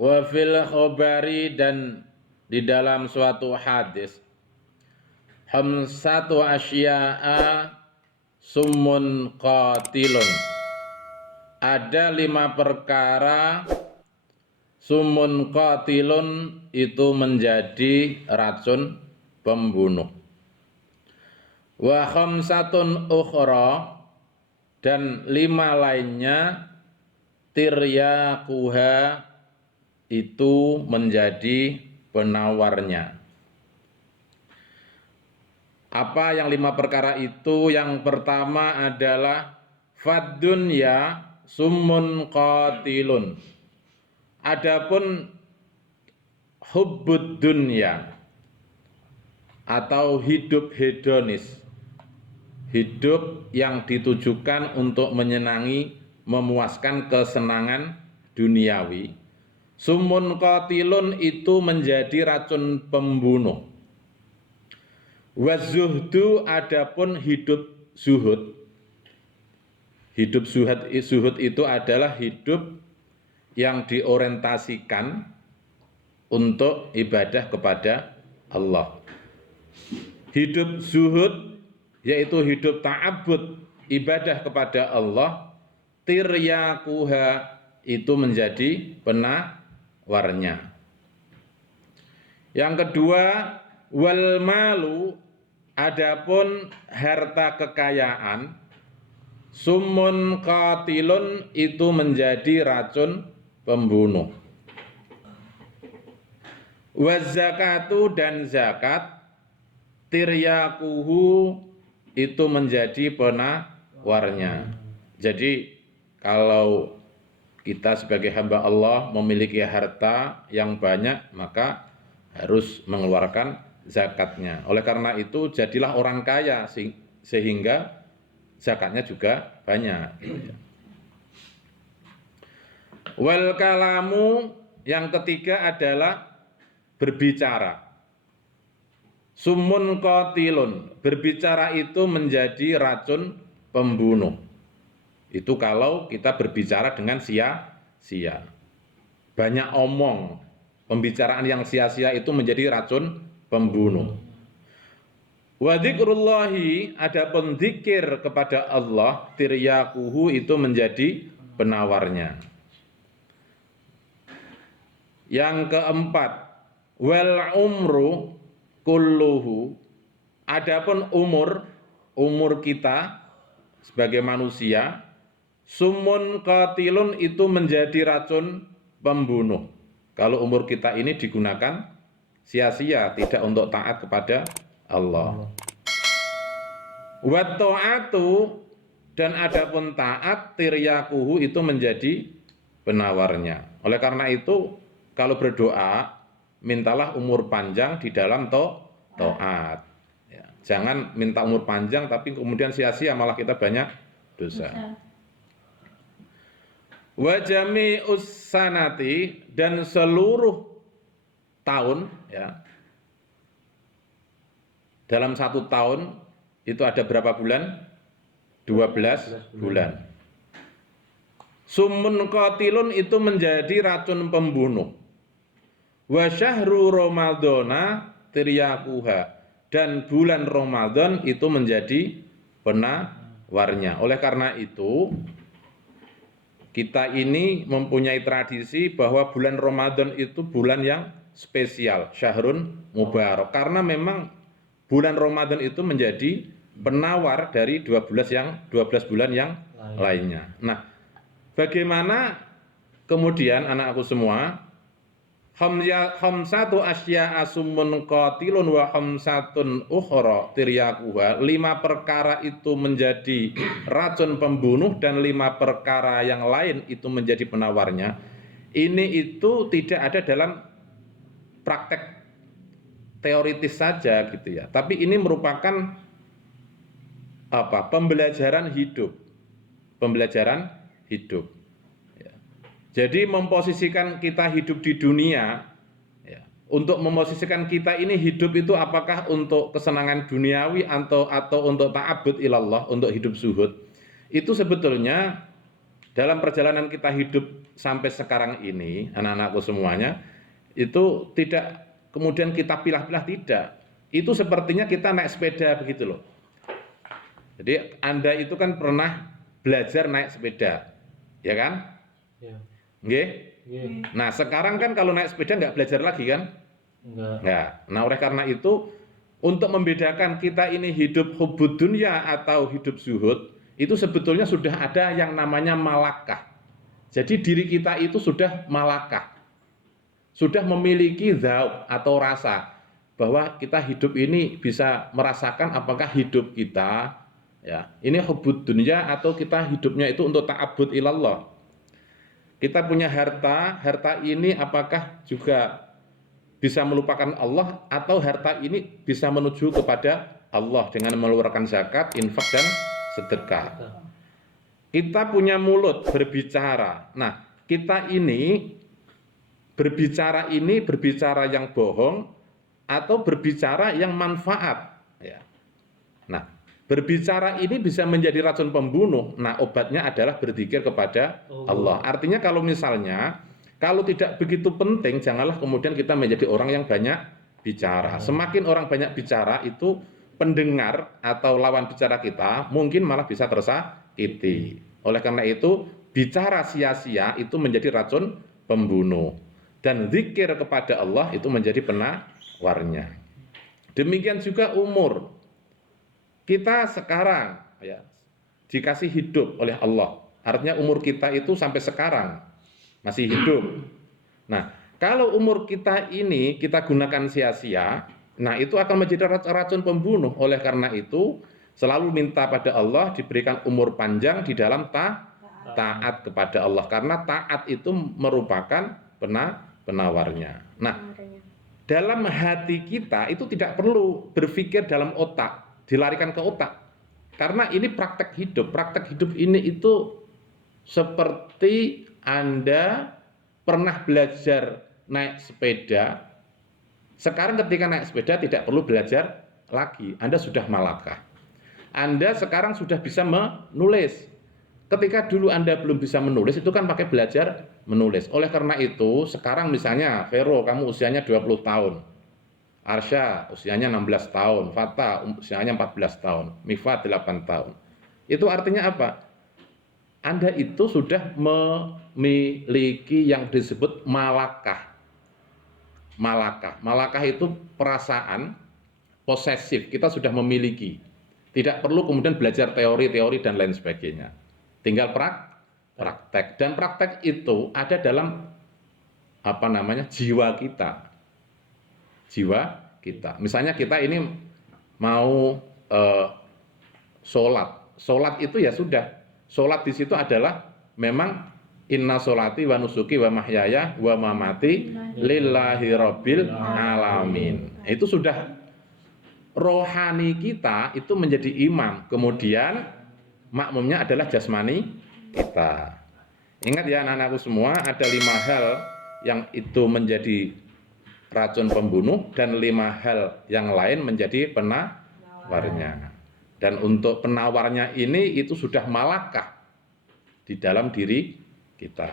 Wa fil khobari, dan di dalam suatu hadis, hamsatu asya'a summun qatilun, ada 5 perkara sumun qatilun itu menjadi racun pembunuh. Wa khamsatun ukhra, dan 5 lainnya tiryaquha itu menjadi penawarnya. Apa yang 5 perkara itu? Yang pertama adalah faddunya summun qatilun. Adapun hubbud dunya atau hidup hedonis, hidup yang ditujukan untuk menyenangi, memuaskan kesenangan duniawi, summun qatilun itu menjadi racun pembunuh. Wazuhdu, adapun hidup zuhud. Hidup zuhud itu adalah hidup yang diorientasikan untuk ibadah kepada Allah. Hidup zuhud yaitu hidup ta'abbud, ibadah kepada Allah, tiryaquha itu menjadi penawarnya. Yang kedua, wal malu, adapun harta kekayaan, summun qatilun itu menjadi racun pembunuh. Waz zakatu, dan zakat, tiryaquhu itu menjadi penawarnya. Jadi kalau kita sebagai hamba Allah memiliki harta yang banyak, maka harus mengeluarkan zakatnya. Oleh karena itu jadilah orang kaya sehingga zakatnya juga banyak. Wal kalamu, yang ketiga adalah berbicara. Sumun qatilun, berbicara itu menjadi racun pembunuh. Itu kalau kita berbicara dengan sia-sia. Banyak omong, pembicaraan yang sia-sia itu menjadi racun pembunuh. Wa dzikrullahi, adapun zikir kepada Allah, tiryaquhu itu menjadi penawarnya. Yang keempat, wal umru kulluhu, adapun umur kita sebagai manusia, sumun qatilun itu menjadi racun pembunuh. Kalau umur kita ini digunakan sia-sia, tidak untuk taat kepada Allah. Wa ta'atu, dan adapun taat, tiryaquhu itu menjadi penawarnya. Oleh karena itu kalau berdoa, mintalah umur panjang di dalam taat. Ya, jangan minta umur panjang tapi kemudian sia-sia, malah kita banyak dosa. Wa jami'us sanati, dan seluruh tahun, ya. Dalam 1 tahun itu ada berapa bulan? 12 bulan. Sumun qatilun itu menjadi racun pembunuh. Wa syahru ramadhana tiryaquha, dan bulan Ramadan itu menjadi penawarnya. Oleh karena itu kita ini mempunyai tradisi bahwa bulan Ramadan itu bulan yang spesial, syahrun mubarak, karena memang bulan Ramadan itu menjadi penawar dari 12 bulan yang lainnya. Nah, bagaimana kemudian anakku semua, khamsatu asya'a summun qatilun wa khamsatun ukhra tiryaquha, 5 perkara itu menjadi racun pembunuh dan 5 perkara yang lain itu menjadi penawarnya. Ini itu tidak ada dalam praktek teoritis saja gitu ya, tapi ini merupakan pembelajaran hidup ya. Jadi memposisikan kita hidup di dunia ya, untuk memposisikan kita ini hidup itu apakah untuk kesenangan duniawi atau untuk ta'abbud ilallah, untuk hidup zuhud, itu sebetulnya Dalam perjalanan kita hidup sampai sekarang ini, anak-anakku semuanya, itu tidak kemudian kita pilah-pilah, tidak. Itu sepertinya kita naik sepeda begitu loh. Jadi Anda itu kan pernah belajar naik sepeda, ya kan? Ya. Nggih? Nggih. Nah sekarang kan kalau naik sepeda nggak belajar lagi kan? Enggak. Nggak. Nah oleh karena itu, untuk membedakan kita ini hidup hubbud dunya atau hidup zuhud, itu sebetulnya sudah ada yang namanya malakah. Jadi diri kita itu sudah malakah, sudah memiliki dzauq atau rasa bahwa kita hidup ini bisa merasakan apakah hidup kita ya ini hubbud dunya atau kita hidupnya itu untuk ta'abbud ilallah. Kita punya harta, harta ini apakah juga bisa melupakan Allah atau harta ini bisa menuju kepada Allah dengan mengeluarkan zakat, infak dan sedekah. Kita punya mulut berbicara. Nah, kita ini berbicara yang bohong atau berbicara yang manfaat. Ya. Nah, berbicara ini bisa menjadi racun pembunuh. Nah, obatnya adalah berzikir kepada Allah. Artinya kalau misalnya, kalau tidak begitu penting, janganlah kemudian kita menjadi orang yang banyak bicara. Semakin orang banyak bicara, itu pendengar atau lawan bicara kita mungkin malah bisa tersakiti. Oleh karena itu, bicara sia-sia itu menjadi racun pembunuh. Dan zikir kepada Allah itu menjadi penawarnya. Demikian juga umur. Kita sekarang ya dikasih hidup oleh Allah. Artinya umur kita itu sampai sekarang masih hidup. Nah, kalau umur kita ini kita gunakan sia-sia, nah itu akan menjadi racun pembunuh. Oleh karena itu, selalu minta pada Allah diberikan umur panjang di dalam taat kepada Allah. Karena taat itu merupakan penawarnya. Nah, dalam hati kita itu tidak perlu berpikir dalam otak, dilarikan ke otak. Karena ini praktek hidup. Praktek hidup ini itu seperti Anda pernah belajar naik sepeda. Sekarang ketika naik sepeda tidak perlu belajar lagi. Anda sudah malakah. Anda sekarang sudah bisa menulis. Ketika dulu Anda belum bisa menulis, itu kan pakai belajar menulis. Oleh karena itu, sekarang misalnya Vero, kamu usianya 20 tahun. Arsya usianya 16 tahun, Fata usianya 14 tahun, Mifat 8 tahun. Itu artinya apa? Anda itu sudah memiliki yang disebut malakah. Malakah itu perasaan posesif, kita sudah memiliki. Tidak perlu kemudian belajar teori-teori dan lain sebagainya. Tinggal praktek. Dan praktek itu ada dalam jiwa kita. Jiwa kita. Misalnya kita ini mau sholat itu ya sudah. Sholat di situ adalah memang inna sholati wa nusuki wa mahyaya wa mamati lillahi rabbil alamin. Itu sudah rohani kita itu menjadi imam. Kemudian makmumnya adalah jasmani kita. Ingat ya anak-anakku semua, ada 5 hal yang itu menjadi racun pembunuh dan 5 hal yang lain menjadi penawarnya. Dan untuk penawarnya ini itu sudah malakah di dalam diri kita.